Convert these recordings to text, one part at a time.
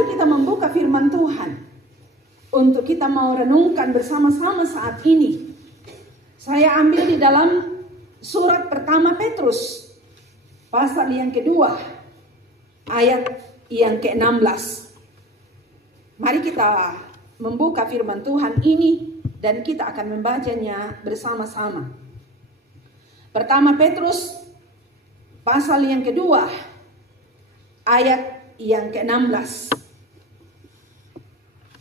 Mari kita membuka firman Tuhan untuk kita mau renungkan bersama-sama saat ini. Saya ambil di dalam surat pertama Petrus, pasal yang kedua, ayat yang ke-16. Mari kita membuka firman Tuhan ini dan kita akan membacanya bersama-sama. Pertama Petrus, pasal yang kedua, ayat yang ke-16.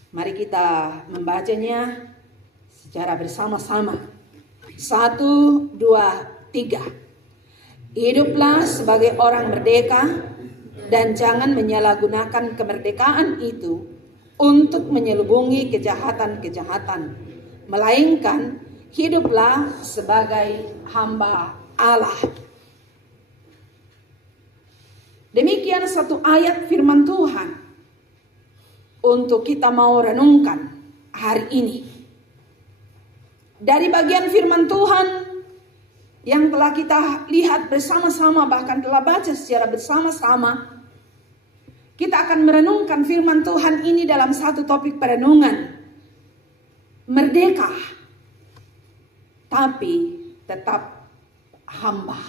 Mari kita membacanya secara bersama-sama. 1, 2, 3. Hiduplah sebagai orang merdeka dan jangan menyalahgunakan kemerdekaan itu untuk menyelubungi kejahatan-kejahatan, melainkan hiduplah sebagai hamba Allah. Demikian satu ayat firman Tuhan untuk kita mau renungkan hari ini. Dari bagian firman Tuhan yang telah kita lihat bersama-sama, bahkan telah baca secara bersama-sama, kita akan merenungkan firman Tuhan ini dalam satu topik perenungan. Merdeka, tapi tetap hamba.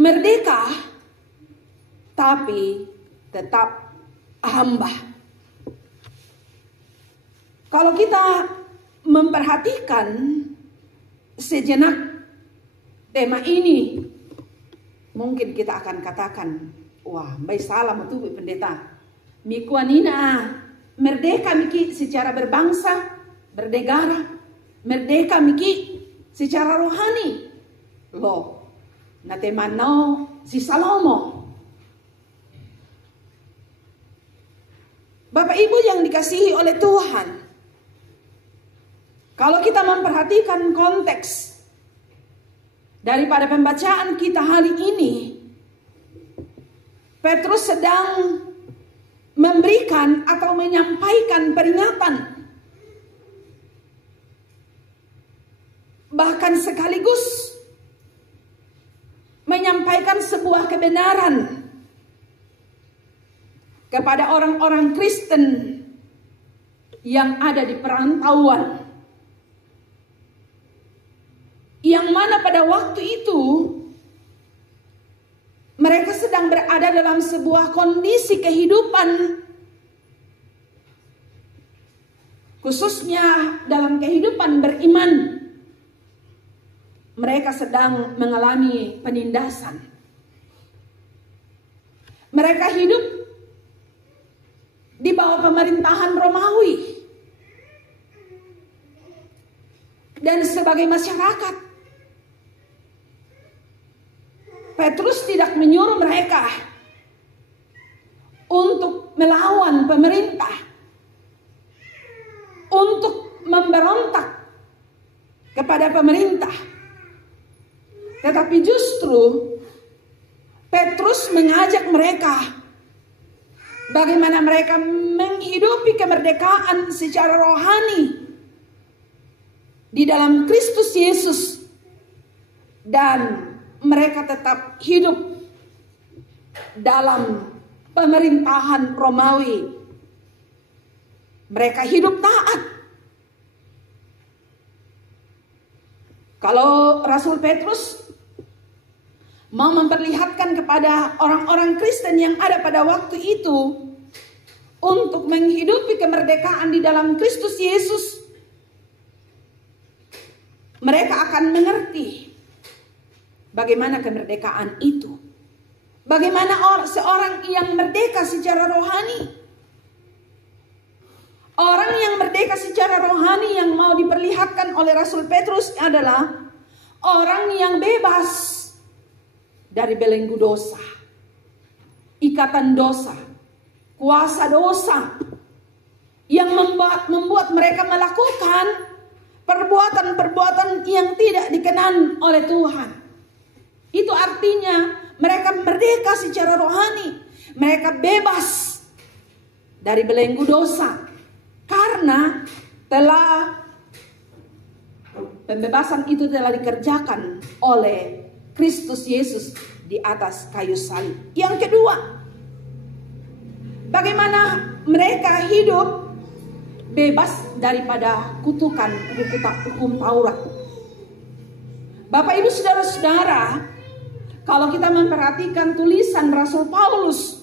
Merdeka, tapi tetap hamba. Kalau kita memperhatikan sejenak tema ini, mungkin kita akan katakan, wah, baik salah betul pendeta. Mikuanina merdeka miki secara berbangsa, bernegara, merdeka miki secara rohani. Loh, na tema no si Salomo. Bapak Ibu yang dikasihi oleh Tuhan, kalau kita memperhatikan konteks daripada pembacaan kita hari ini, Petrus sedang memberikan atau menyampaikan peringatan, bahkan sekaligus menyampaikan sebuah kebenaran kepada orang-orang Kristen yang ada di perantauan, yang mana pada waktu itu mereka sedang berada dalam sebuah kondisi kehidupan, khususnya dalam kehidupan beriman. Mereka sedang mengalami penindasan. Mereka hidup di bawah pemerintahan Romawi. Dan sebagai masyarakat, Petrus tidak menyuruh mereka untuk melawan pemerintah, untuk memberontak kepada pemerintah. Tetapi justru Petrus mengajak mereka bagaimana mereka menghidupi kemerdekaan secara rohani di dalam Kristus Yesus, dan mereka tetap hidup dalam pemerintahan Romawi. Mereka hidup taat. Kalau Rasul Petrus mau memperlihatkan kepada orang-orang Kristen yang ada pada waktu itu untuk menghidupi kemerdekaan di dalam Kristus Yesus, mereka akan mengerti bagaimana kemerdekaan itu. Bagaimana seorang yang merdeka secara rohani. Orang yang merdeka secara rohani yang mau diperlihatkan oleh Rasul Petrus adalah orang yang bebas dari belenggu dosa, ikatan dosa, kuasa dosa yang membuat mereka melakukan perbuatan-perbuatan yang tidak dikenan oleh Tuhan. Itu artinya mereka merdeka secara rohani. Mereka bebas dari belenggu dosa karena pembebasan itu telah dikerjakan oleh Kristus Yesus di atas kayu salib. Yang kedua, bagaimana mereka hidup bebas daripada kutukan hukum Taurat. Bapak Ibu saudara-saudara, kalau kita memperhatikan tulisan Rasul Paulus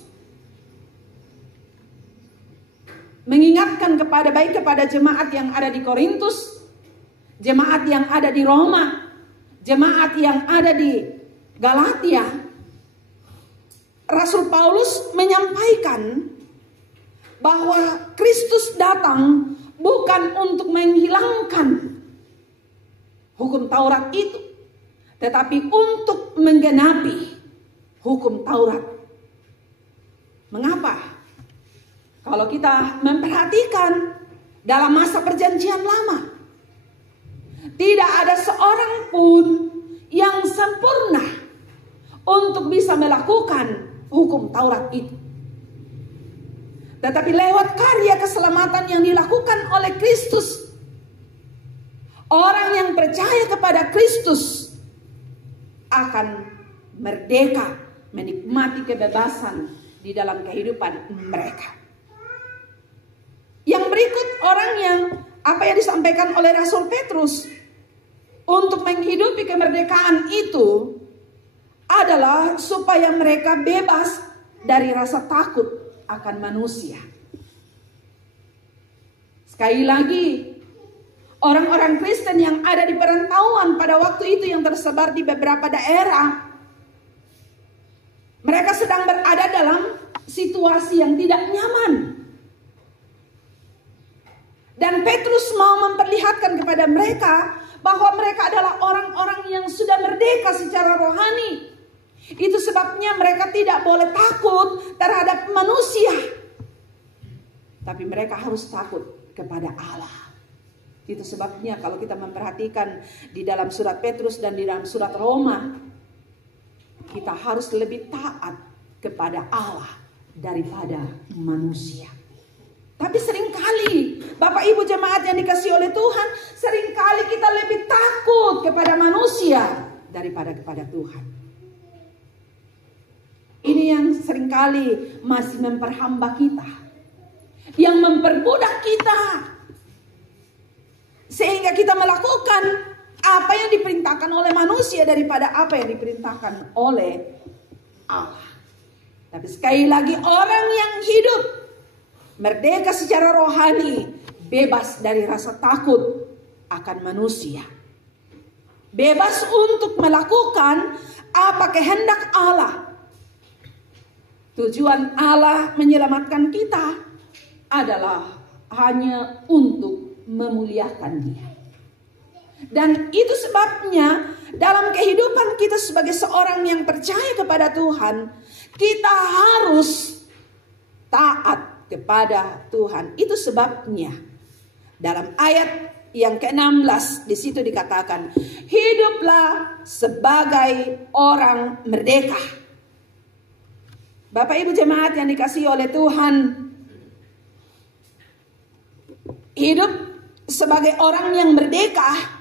mengingatkan kepada jemaat yang ada di Korintus, jemaat yang ada di Roma, jemaat yang ada di Galatia, Rasul Paulus menyampaikan bahwa Kristus datang bukan untuk menghilangkan hukum Taurat itu, tetapi untuk menggenapi hukum Taurat. Mengapa? Kalau kita memperhatikan dalam masa perjanjian lama, tidak ada seorang pun yang sempurna untuk bisa melakukan hukum Taurat itu. Tetapi lewat karya keselamatan yang dilakukan oleh Kristus, orang yang percaya kepada Kristus akan merdeka menikmati kebebasan di dalam kehidupan mereka. Yang berikut orang yang apa yang disampaikan oleh Rasul Petrus untuk menghidupi kemerdekaan itu adalah supaya mereka bebas dari rasa takut akan manusia. Sekali lagi, orang-orang Kristen yang ada di perantauan pada waktu itu yang tersebar di beberapa daerah, mereka sedang berada dalam situasi yang tidak nyaman. Dan Petrus mau memperlihatkan kepada mereka bahwa mereka adalah orang-orang yang sudah merdeka secara rohani. Itu sebabnya mereka tidak boleh takut terhadap manusia, tapi mereka harus takut kepada Allah. Itu sebabnya kalau kita memperhatikan di dalam surat Petrus dan di dalam surat Roma, kita harus lebih taat kepada Allah daripada manusia. Tapi seringkali Bapak Ibu jemaat yang dikasihi oleh Tuhan, seringkali kita lebih takut kepada manusia daripada kepada Tuhan. Ini yang seringkali masih memperhamba kita, yang memperbudak kita, sehingga kita melakukan apa yang diperintahkan oleh manusia daripada apa yang diperintahkan oleh Allah. Tapi sekali lagi, orang yang hidup merdeka secara rohani, bebas dari rasa takut akan manusia, bebas untuk melakukan apa kehendak Allah. Tujuan Allah menyelamatkan kita adalah hanya untuk memuliakan Dia. Dan itu sebabnya dalam kehidupan kita sebagai seorang yang percaya kepada Tuhan, kita harus taat kepada Tuhan. Itu sebabnya dalam ayat yang ke-16 di situ dikatakan, hiduplah sebagai orang merdeka. Bapak Ibu jemaat yang dikasihi oleh Tuhan, hidup sebagai orang yang merdeka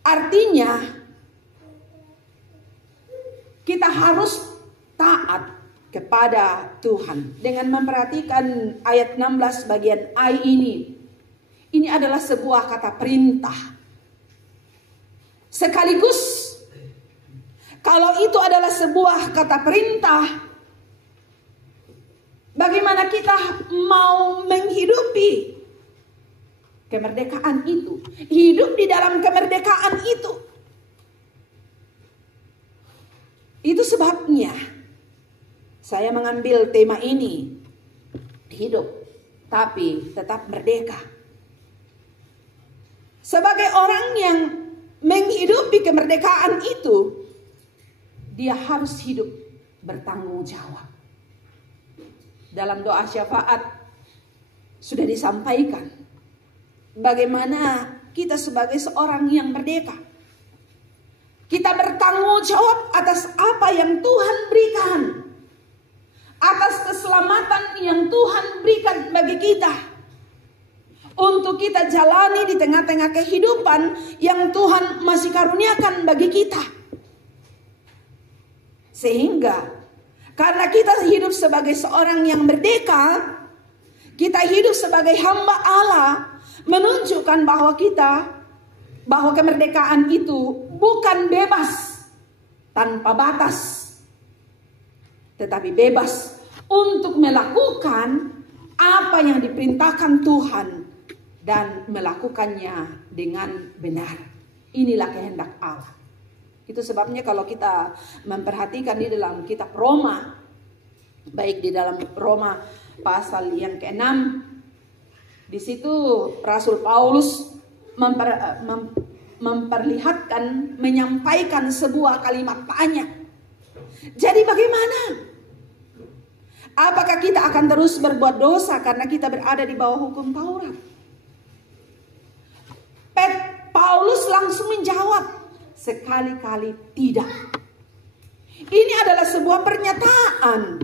artinya kita harus taat kepada Tuhan. Dengan memperhatikan ayat 16 bagian I ini adalah sebuah kata perintah. Sekaligus kalau itu adalah sebuah kata perintah, bagaimana kita mau menghidupi kemerdekaan itu? Hidup di dalam kemerdekaan itu. Itu sebabnya saya mengambil tema ini, hidup tapi tetap merdeka. Sebagai orang yang menghidupi kemerdekaan itu, dia harus hidup bertanggung jawab. Dalam doa syafaat sudah disampaikan bagaimana kita sebagai seorang yang merdeka, kita bertanggung jawab atas apa yang Tuhan berikan, atas keselamatan yang Tuhan berikan bagi kita, untuk kita jalani di tengah-tengah kehidupan yang Tuhan masih karuniakan bagi kita. Sehingga Karena kita hidup sebagai seorang yang merdeka, kita hidup sebagai hamba Allah, menunjukkan bahwa kemerdekaan itu bukan bebas tanpa batas, tetapi bebas untuk melakukan apa yang diperintahkan Tuhan dan melakukannya dengan benar. Inilah kehendak Allah. Itu sebabnya kalau kita memperhatikan di dalam kitab Roma, baik di dalam Roma pasal yang ke-6, di situ Rasul Paulus memperlihatkan, menyampaikan sebuah kalimat tanya. Jadi bagaimana? Apakah kita akan terus berbuat dosa karena kita berada di bawah hukum Taurat? Paulus langsung menjawab, sekali-kali tidak. Ini adalah sebuah pernyataan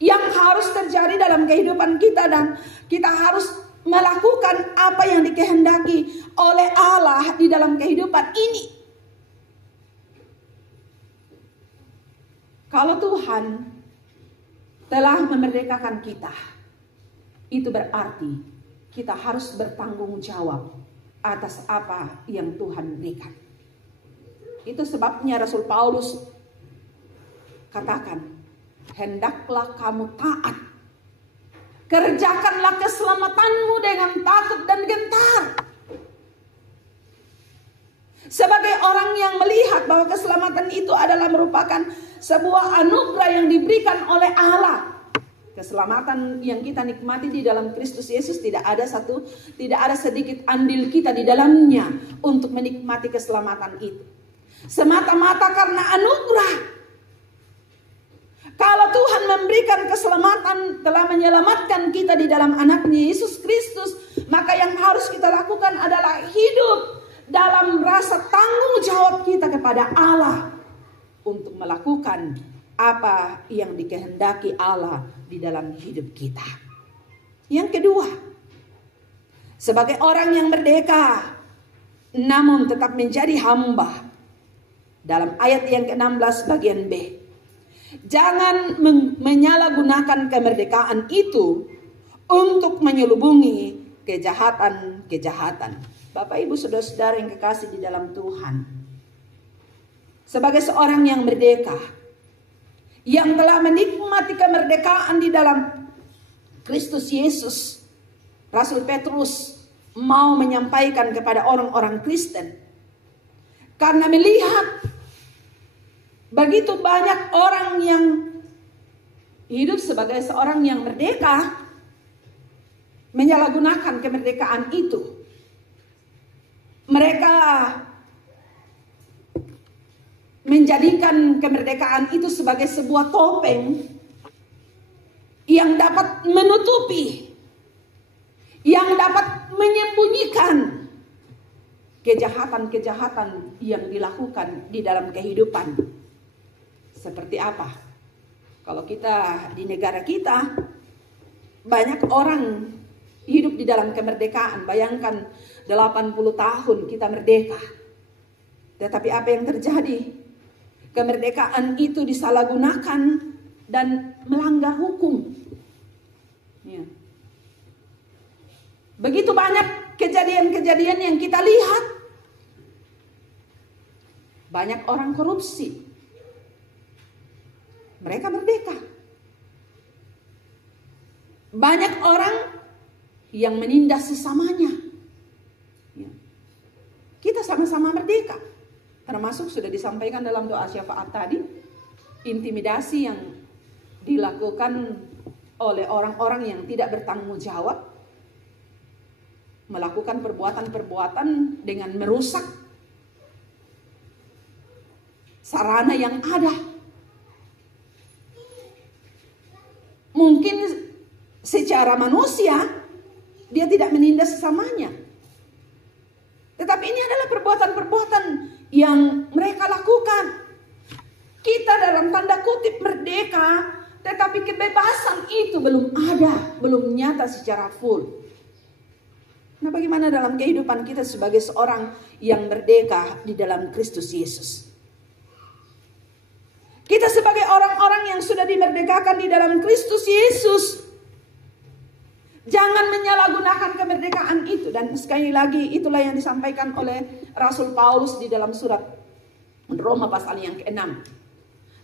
yang harus terjadi dalam kehidupan kita, dan kita harus melakukan apa yang dikehendaki oleh Allah di dalam kehidupan ini. Kalau Tuhan telah memerdekakan kita, itu berarti kita harus bertanggung jawab atas apa yang Tuhan berikan. Itu sebabnya Rasul Paulus katakan, hendaklah kamu taat, kerjakanlah keselamatanmu dengan takut dan gentar. Sebagai orang yang melihat bahwa keselamatan itu adalah merupakan sebuah anugerah yang diberikan oleh Allah. Keselamatan yang kita nikmati di dalam Kristus Yesus tidak ada sedikit andil kita di dalamnya untuk menikmati keselamatan itu. Semata-mata karena anugerah. Kalau Tuhan memberikan keselamatan, telah menyelamatkan kita di dalam anaknya Yesus Kristus, maka yang harus kita lakukan adalah hidup dalam rasa tanggung jawab kita kepada Allah untuk melakukan apa yang dikehendaki Allah di dalam hidup kita. Yang kedua, sebagai orang yang merdeka namun tetap menjadi hamba, dalam ayat yang ke-16 bagian B, jangan menyalahgunakan kemerdekaan itu untuk menyelubungi kejahatan-kejahatan. Bapak, Ibu, saudara-saudara yang kekasih di dalam Tuhan, sebagai seorang yang merdeka, yang telah menikmati kemerdekaan di dalam Kristus Yesus, Rasul Petrus mau menyampaikan kepada orang-orang Kristen, karena melihat begitu banyak orang yang hidup sebagai seorang yang merdeka, menyalahgunakan kemerdekaan itu. Mereka menjadikan kemerdekaan itu sebagai sebuah topeng yang dapat menutupi, yang dapat menyembunyikan kejahatan-kejahatan yang dilakukan di dalam kehidupan. Seperti apa? Kalau kita di negara kita, banyak orang hidup di dalam kemerdekaan. Bayangkan 80 tahun kita merdeka. Tetapi apa yang terjadi? Kemerdekaan itu disalahgunakan dan melanggar hukum. Ya. Begitu banyak kejadian-kejadian yang kita lihat. Banyak orang korupsi. Mereka merdeka. Banyak orang yang menindas sesamanya. Ya. Kita sama-sama merdeka. Termasuk sudah disampaikan dalam doa syafaat tadi, intimidasi yang dilakukan oleh orang-orang yang tidak bertanggung jawab, melakukan perbuatan-perbuatan dengan merusak sarana yang ada. Mungkin secara manusia dia tidak menindas sesamanya, tetapi ini adalah perbuatan-perbuatan yang mereka lakukan. Kita dalam tanda kutip merdeka, tetapi kebebasan itu belum ada, belum nyata secara full. Nah, bagaimana dalam kehidupan kita sebagai seorang yang merdeka di dalam Kristus Yesus? Kita Kita sebagai orang-orang yang sudah dimerdekakan di dalam Kristus Yesus, jangan menyalahgunakan kemerdekaan itu. Dan sekali lagi itulah yang disampaikan oleh Rasul Paulus di dalam surat Roma pasal yang ke-6.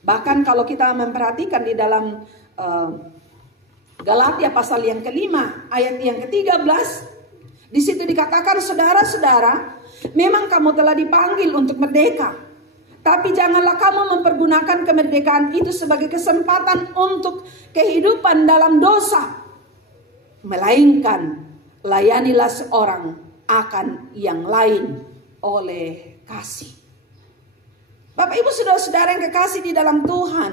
Bahkan kalau kita memperhatikan di dalam Galatia pasal yang ke-5 ayat yang ke-13, di situ dikatakan, saudara-saudara, memang kamu telah dipanggil untuk merdeka. Tapi janganlah kamu mempergunakan kemerdekaan itu sebagai kesempatan untuk kehidupan dalam dosa. Melainkan layanilah seorang akan yang lain oleh kasih. Bapak Ibu saudara-saudara yang kekasih di dalam Tuhan.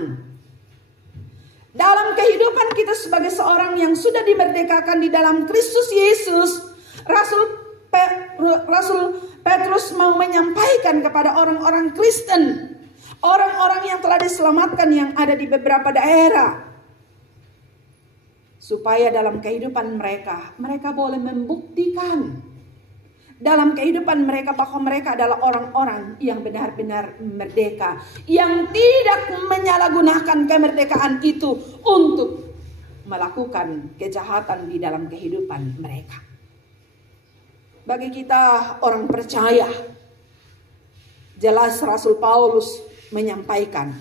Dalam kehidupan kita sebagai seorang yang sudah dimerdekakan di dalam Kristus Yesus, Rasul Petrus mau menyampaikan kepada orang-orang Kristen, orang-orang yang telah diselamatkan yang ada di beberapa daerah, supaya dalam kehidupan mereka boleh membuktikan dalam kehidupan mereka bahwa mereka adalah orang-orang yang benar-benar merdeka, yang tidak menyalahgunakan kemerdekaan itu untuk melakukan kejahatan di dalam kehidupan mereka. Bagi kita orang percaya, jelas Rasul Paulus menyampaikan,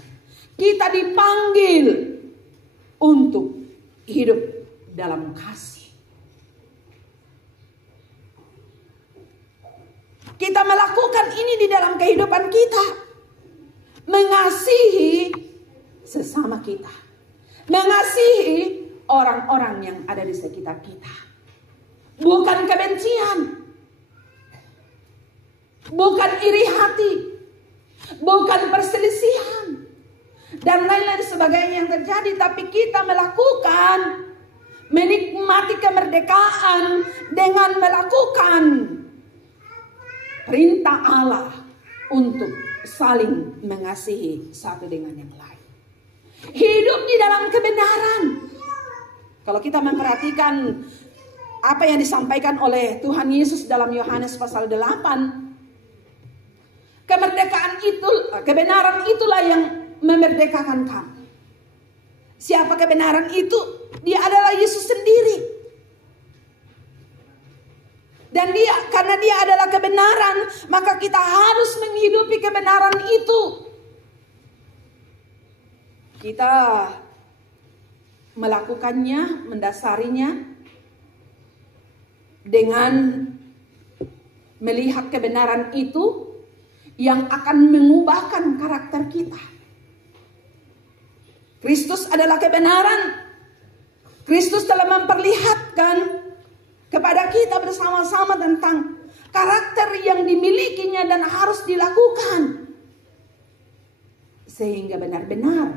kita dipanggil untuk hidup dalam kasih. Kita melakukan ini di dalam kehidupan kita. Mengasihi sesama kita. Mengasihi orang-orang yang ada di sekitar kita. Bukan kebencian. Bukan iri hati, bukan perselisihan, dan lain-lain sebagainya yang terjadi. Tapi kita melakukan, menikmati kemerdekaan dengan melakukan perintah Allah untuk saling mengasihi satu dengan yang lain. Hidup di dalam kebenaran. Kalau kita memperhatikan apa yang disampaikan oleh Tuhan Yesus dalam Yohanes pasal 8, kemerdekaan itu, kebenaran itulah yang memerdekakan kamu. Siapa kebenaran itu? Dia adalah Yesus sendiri. Dan karena dia adalah kebenaran, maka kita harus menghidupi kebenaran itu. Kita melakukannya, mendasarinya dengan melihat kebenaran itu yang akan mengubahkan karakter kita. Kristus adalah kebenaran. Kristus telah memperlihatkan kepada kita bersama-sama tentang karakter yang dimilikinya dan harus dilakukan. Sehingga benar-benar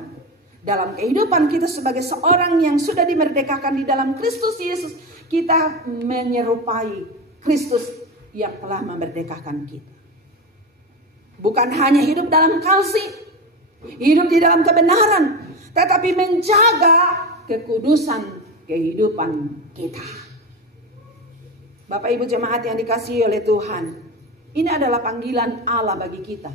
dalam kehidupan kita sebagai seorang yang sudah dimerdekakan di dalam Kristus Yesus, kita menyerupai Kristus yang telah memerdekakan kita. Bukan hanya hidup dalam kasih, hidup di dalam kebenaran, tetapi menjaga kekudusan kehidupan kita. Bapak Ibu jemaat yang dikasihi oleh Tuhan, ini adalah panggilan Allah bagi kita.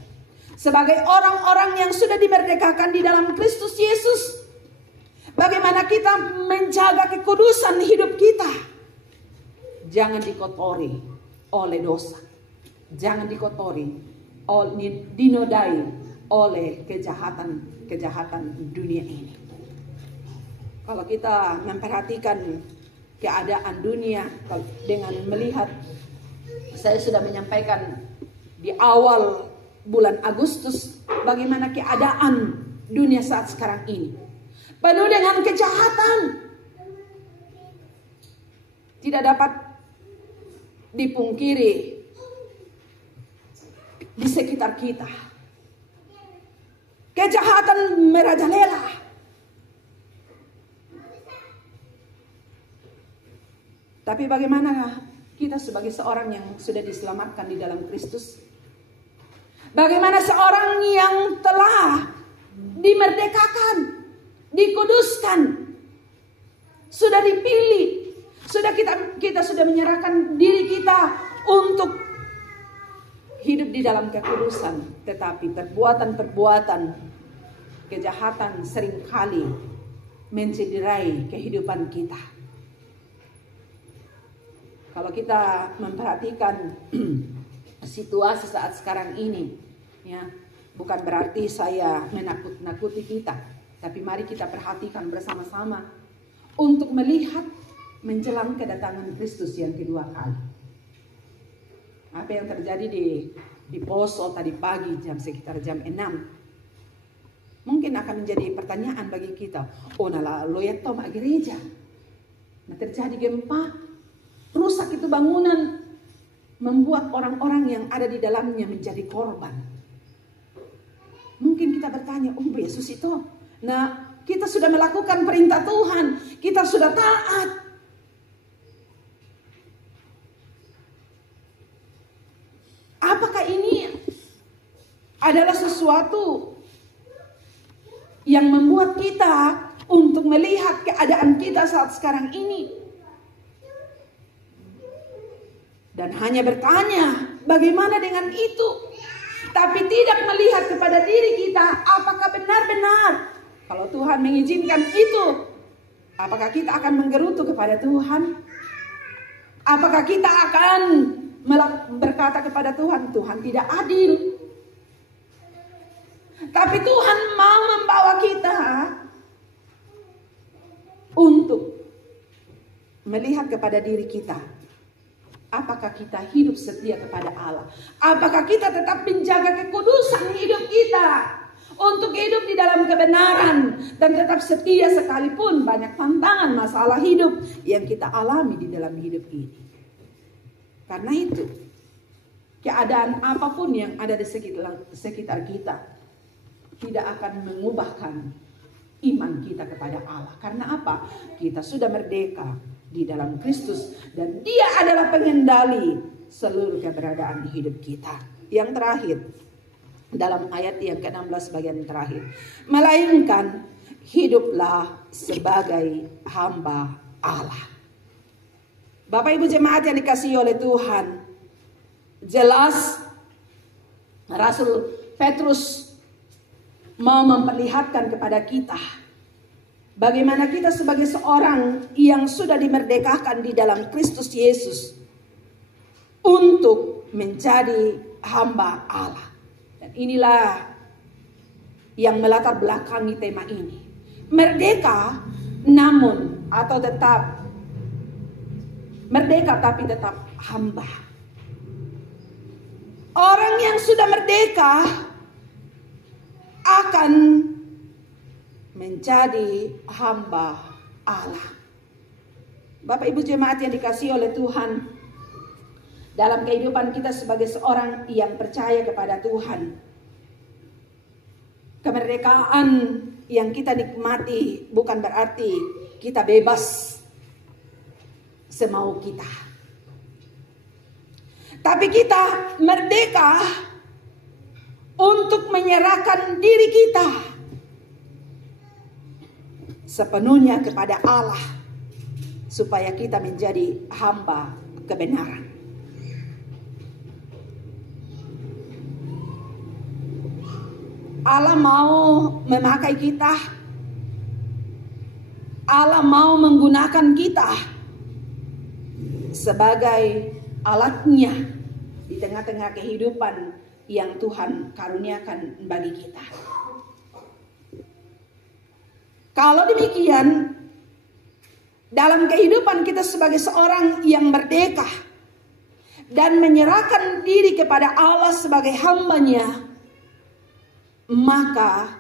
Sebagai orang-orang yang sudah dimerdekakan di dalam Kristus Yesus, bagaimana kita menjaga kekudusan hidup kita. Jangan dikotori oleh dosa. Jangan dikotori, dinodai oleh kejahatan dunia ini. Kalau kita memperhatikan keadaan dunia dengan melihat, saya sudah menyampaikan di awal bulan Agustus bagaimana keadaan dunia saat sekarang ini, penuh dengan kejahatan, tidak dapat dipungkiri di sekitar kita. Kejahatan merajalela. Tapi bagaimana kita sebagai seorang yang sudah diselamatkan di dalam Kristus? Bagaimana seorang yang telah dimerdekakan, dikuduskan, sudah dipilih, kita sudah menyerahkan diri kita untuk hidup di dalam kekudusan, tetapi perbuatan-perbuatan kejahatan seringkali mencederai kehidupan kita. Kalau kita memperhatikan situasi saat sekarang ini, ya, bukan berarti saya menakut-nakuti kita, tapi mari kita perhatikan bersama-sama untuk melihat menjelang kedatangan Kristus yang kedua kali. Apa yang terjadi di Poso tadi pagi sekitar jam 6 mungkin akan menjadi pertanyaan bagi kita. Oh, nala loyat toma gereja. Nah, terjadi gempa, rusak itu bangunan, membuat orang-orang yang ada di dalamnya menjadi korban. Mungkin kita bertanya, oh Yesus itu. Nah, kita sudah melakukan perintah Tuhan, kita sudah taat. Apakah ini adalah sesuatu yang membuat kita untuk melihat keadaan kita saat sekarang ini dan hanya bertanya bagaimana dengan itu, tapi tidak melihat kepada diri kita apakah benar-benar kalau Tuhan mengizinkan itu, apakah kita akan menggerutu kepada Tuhan? Apakah kita akan berkata kepada Tuhan, Tuhan tidak adil? Tapi Tuhan mau membawa kita untuk melihat kepada diri kita. Apakah kita hidup setia kepada Allah? Apakah kita tetap menjaga kekudusan hidup kita untuk hidup di dalam kebenaran dan tetap setia sekalipun banyak tantangan masalah hidup yang kita alami di dalam hidup ini. Karena itu, keadaan apapun yang ada di sekitar kita tidak akan mengubahkan iman kita kepada Allah. Karena apa? Kita sudah merdeka di dalam Kristus dan Dia adalah pengendali seluruh keberadaan hidup kita. Yang terakhir, dalam ayat yang ke-16 bagian terakhir, melainkan hiduplah sebagai hamba Allah. Bapak Ibu jemaat yang dikasihi oleh Tuhan, jelas Rasul Petrus mau memperlihatkan kepada kita bagaimana kita sebagai seorang yang sudah dimerdekakan di dalam Kristus Yesus untuk menjadi hamba Allah. Dan inilah yang melatar belakangi tema ini. Merdeka namun atau tetap merdeka tapi tetap hamba. Orang yang sudah merdeka akan menjadi hamba Allah. Bapak Ibu jemaat yang dikasihi oleh Tuhan, dalam kehidupan kita sebagai seorang yang percaya kepada Tuhan, kemerdekaan yang kita nikmati bukan berarti kita bebas semau kita, tapi kita merdeka untuk menyerahkan diri kita sepenuhnya kepada Allah supaya kita menjadi hamba kebenaran. Allah mau memakai kita. Allah mau menggunakan kita sebagai alatnya di tengah-tengah kehidupan yang Tuhan karuniakan bagi kita. Kalau demikian, dalam kehidupan kita sebagai seorang yang merdeka dan menyerahkan diri kepada Allah sebagai hamba-Nya, maka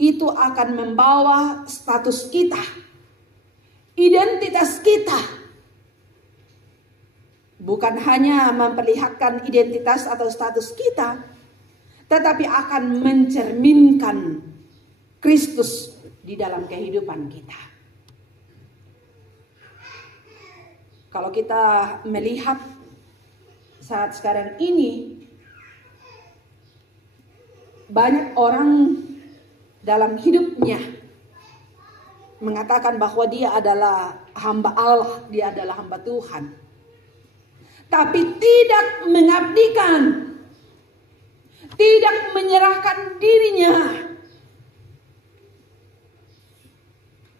itu akan membawa status kita, identitas kita. Bukan hanya memperlihatkan identitas atau status kita, tetapi akan mencerminkan Kristus di dalam kehidupan kita. Kalau kita melihat saat sekarang ini, banyak orang dalam hidupnya mengatakan bahwa dia adalah hamba Allah, dia adalah hamba Tuhan, tapi tidak mengabdikan, tidak menyerahkan dirinya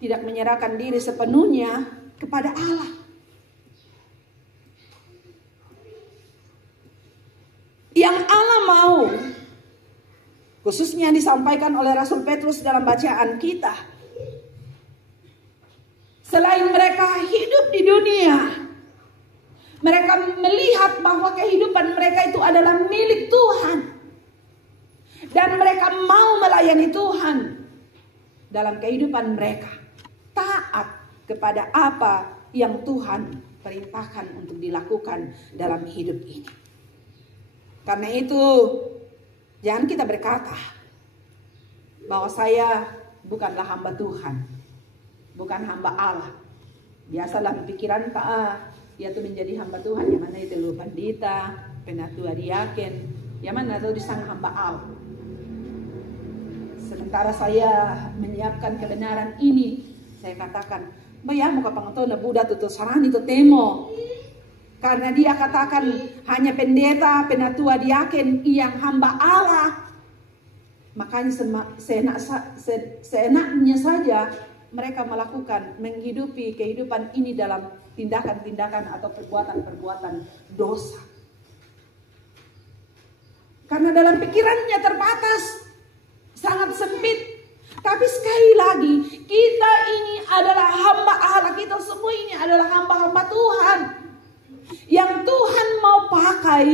tidak menyerahkan diri sepenuhnya kepada Allah. Yang Allah mau, khususnya disampaikan oleh Rasul Petrus dalam bacaan kita, selain mereka hidup di dunia, mereka melihat bahwa kehidupan mereka itu adalah milik Tuhan. Dan mereka mau melayani Tuhan dalam kehidupan mereka. Taat kepada apa yang Tuhan perintahkan untuk dilakukan dalam hidup ini. Karena itu, jangan kita berkata bahwa saya bukanlah hamba Tuhan, bukan hamba Allah. Biasa dalam pikiran dia tuh menjadi hamba Tuhan, yang mana itu lu pandita, penatua diaken, yang mana itu disang hamba Allah. Sementara saya menyiapkan kebenaran ini, saya katakan, "Bayah muka pangoto na Buddha tutu sarani tu temo." Karena dia katakan hanya pendeta, penatua diaken yang hamba Allah. Makanya seenaknya saja mereka melakukan, menghidupi kehidupan ini dalam tindakan-tindakan atau perbuatan-perbuatan dosa. Karena dalam pikirannya terbatas, sangat sempit. Tapi sekali lagi, kita ini adalah hamba Allah. Kita semua ini adalah hamba-hamba Tuhan. Yang Tuhan mau pakai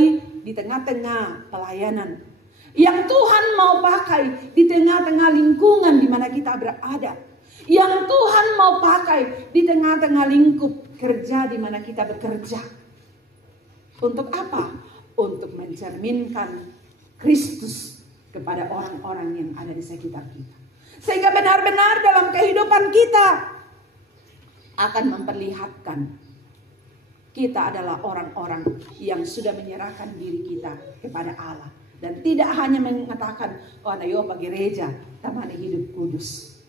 di tengah-tengah pelayanan. Yang Tuhan mau pakai di tengah-tengah lingkungan di mana kita berada. Yang Tuhan mau pakai di tengah-tengah lingkup kerja di mana kita bekerja. Untuk apa? Untuk mencerminkan Kristus kepada orang-orang yang ada di sekitar kita. Sehingga benar-benar dalam kehidupan kita akan memperlihatkan kita adalah orang-orang yang sudah menyerahkan diri kita kepada Allah. Dan tidak hanya mengatakan, "Oh, nah yo bagi gereja, tamane hidup kudus.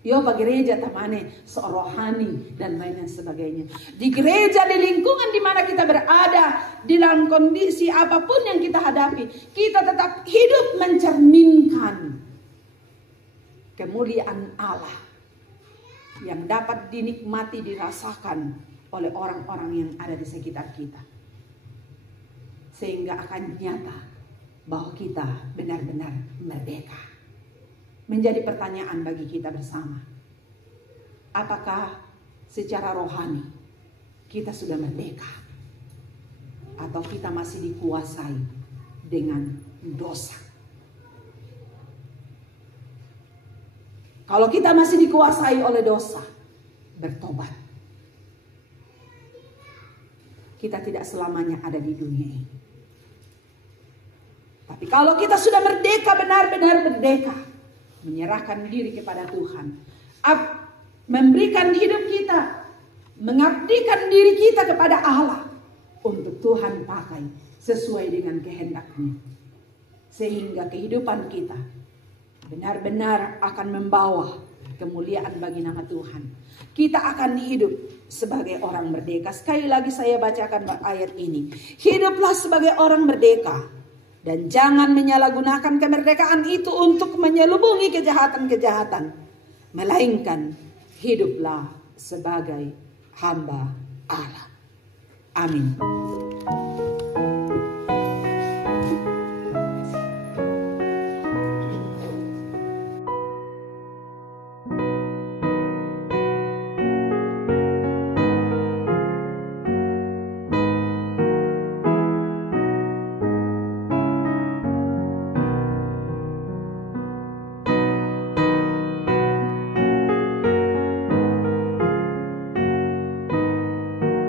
Yo bagi gereja, tamane rohani," dan lain sebagainya. Di gereja, di lingkungan di mana kita berada, di dalam kondisi apapun yang kita hadapi, kita tetap hidup mencerminkan kemuliaan Allah yang dapat dinikmati, dirasakan oleh orang-orang yang ada di sekitar kita. Sehingga akan nyata bahwa kita benar-benar merdeka. Menjadi pertanyaan bagi kita bersama. Apakah secara rohani kita sudah merdeka? Atau kita masih dikuasai dengan dosa? Kalau kita masih dikuasai oleh dosa, bertobat. Kita tidak selamanya ada di dunia ini. Tapi kalau kita sudah merdeka, benar-benar merdeka, menyerahkan diri kepada Tuhan, memberikan hidup kita, mengabdikan diri kita kepada Allah, untuk Tuhan pakai sesuai dengan kehendak-Nya. Sehingga kehidupan kita benar-benar akan membawa kemuliaan bagi nama Tuhan. Kita akan hidup sebagai orang merdeka. Sekali lagi saya bacakan ayat ini. Hiduplah sebagai orang merdeka. Dan jangan menyalahgunakan kemerdekaan itu untuk menyelubungi kejahatan-kejahatan. Melainkan hiduplah sebagai hamba Allah. Amin.